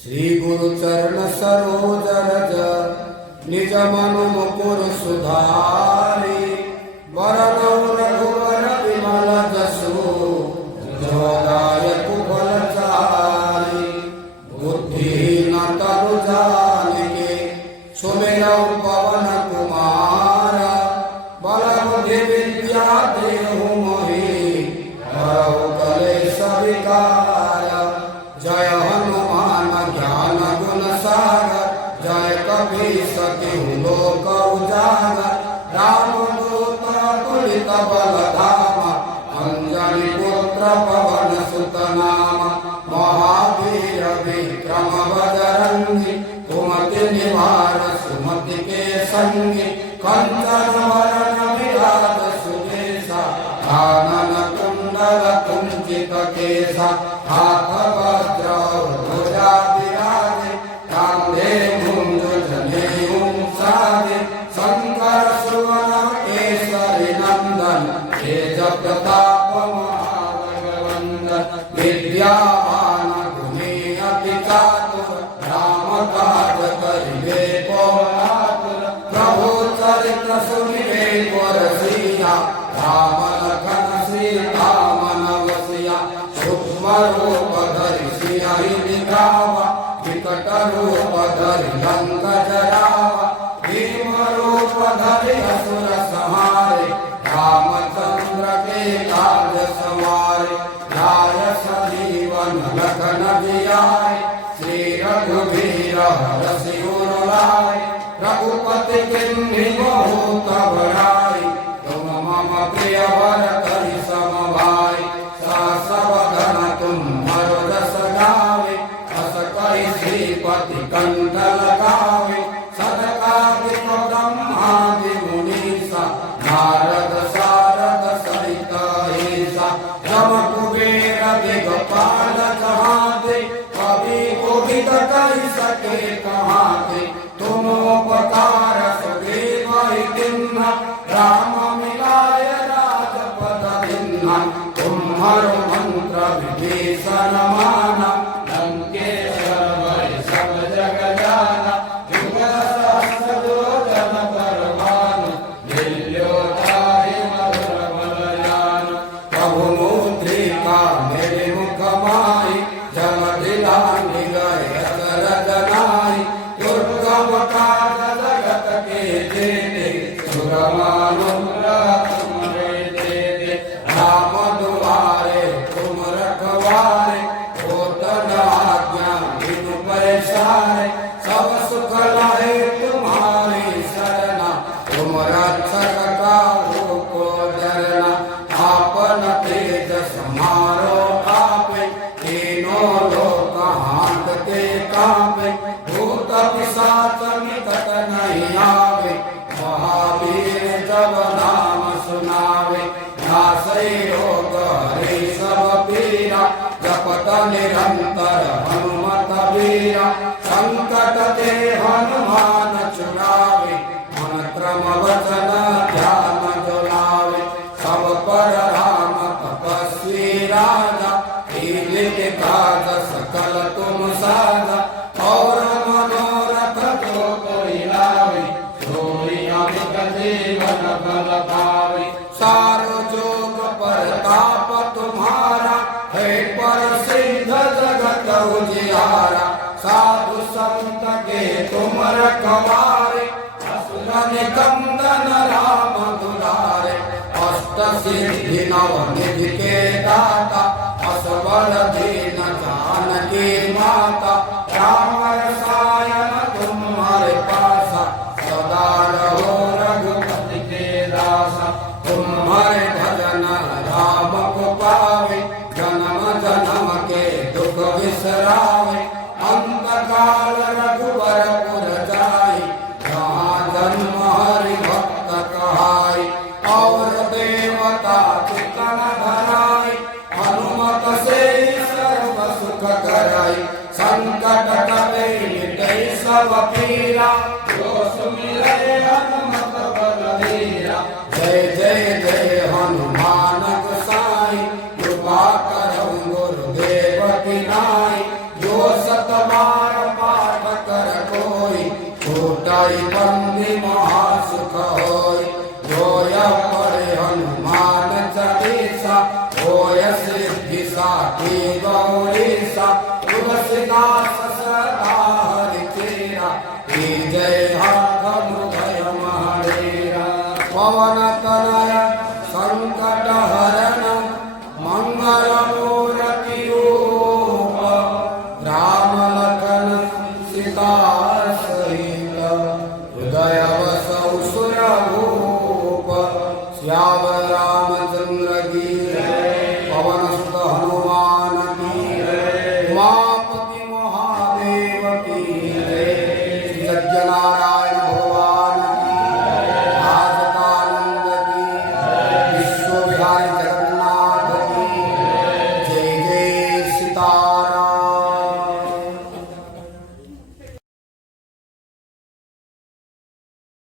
श्री गुरु चरण सरोज रज निज मनु मुकुर सुधारी वरनौ रघुवर विमल जसु जोदायक फल चारि बुद्धिहीन तनु जानिके सुमिरौ पवन कुमार बल बुद्धि विद्या देहु मोहि हरौ कलेश विकार जय हनुमान ज्ञान गुण सागर जय कपीस तिहु लोक उजागर रामदूत अतुलित बल धाम अंजनी पुत्र पवन सुत नाम महावीर विक्रम बजरंगी कुमति निवार सुमति के संगी कंचन वरण विराज सुबेसा कानन कुंडल कुंचित केसा हाथ वज्र ध्वजा विराजे कांधे मुंज जनेऊ साजे शंकर सुवन केसरी नंदन तेज प्रताप महाजगवंदन विद्यावान गुणी अति चातुर राम काज करिबे को आतुर प्रभु चरित्र सुनिबे को रसिया राम लखन सीता मन वसिया सूक्ष्म रूप धरि सिंहि दिखावा विकट रूप धरि लंक जरावा भीम रूप धरि असुर संहारे रामचंद्र के काज संवारे लाय सजीवन लखन जियाए श्री रघुवीर हरषि उर लाए रघुपति किन्हीं बहुत बड़ाई तुम मम प्रिय भरत सम भाई सासवदन तुम्हारो रस गावे अस कहि श्रीपति कंठ लगावे सदकादिक ब्रह्मादि मुनीसा नारद सारद सहित ईसा जम कुबेर दिगपाल कहाते कवि कोविद कहि सके कहाते तुम उपकार सुग्रीव किन्ना राम मिलाय राजपद दिन्ना तुम्हारो मंत्र विभीषण माना लंकेश्वर भय सब जग जाना युग सहस्र योजन पर भानु दिल्योताय मधुर बलयान प्रभु मुद्रिका मेरे मुख माई जम दिलानि गए अचरज नाई दुर्गम काज जगत के जेते सुरमानुग्रह तुम्हारे देते राम दुआरे तुम रखवारे होत न आज्ञा बिनु पैसारे सब सुख लाए तुम्हारी शरणा तुम रक्षक काहू को डरना आपन तेज समारो आपे तीनों लोक हांकते कांपे भूत पिशाच निकट नहीं आवे महावीर जब नाम सुनावे नासै रोग हरे सब पीरा जपत निरंतर हनुमत वीरा संकट ते हनुमान छुड़ावे मन क्रम वचन ध्यान जुलावे सब पर राम तपस्वी राजा लीलित काज सकल तुम साजा और मनोरथ जो कोई लावे सोई अमित जीवन फल पावे सारो जोग परताप तुम्हारा है प्रसिद्ध जगत उजियारा साधु संत के तुम रखवारे असुर निकंदन राम दुलारे अष्ट सिद्धि नव निधि के दाता असबर दीन जानकी माता राम रसायन तुम्हारे पासा सदा रहो रघुपति के दासा तुम्हारे भजन राम को पावे जन्म जन्म के दुख बिसरावे अंत काल रघुवर पुर जाई जहाँ जन्म हरि भक्त कहाई और देवता चितन धराई हनुमत से सर्व सुख कराई संकट कटे मिटे सब पीरा जो सुमिरै हनुमत बलवीरा जय जय जय हनुमान गोसाई कृपा करहु गुरुदेव की नाई जो सत बार जाई बंदी महासुख होय जोय पढ़े हनुमान चालीसा होय सिद्धि साखी गौरीसा तुलसीदास सदा हरि तेरा जय हाथ भय महाडेरा पवन तनय संकट हरण मंगल मूर्ति रूप राम लखन सीता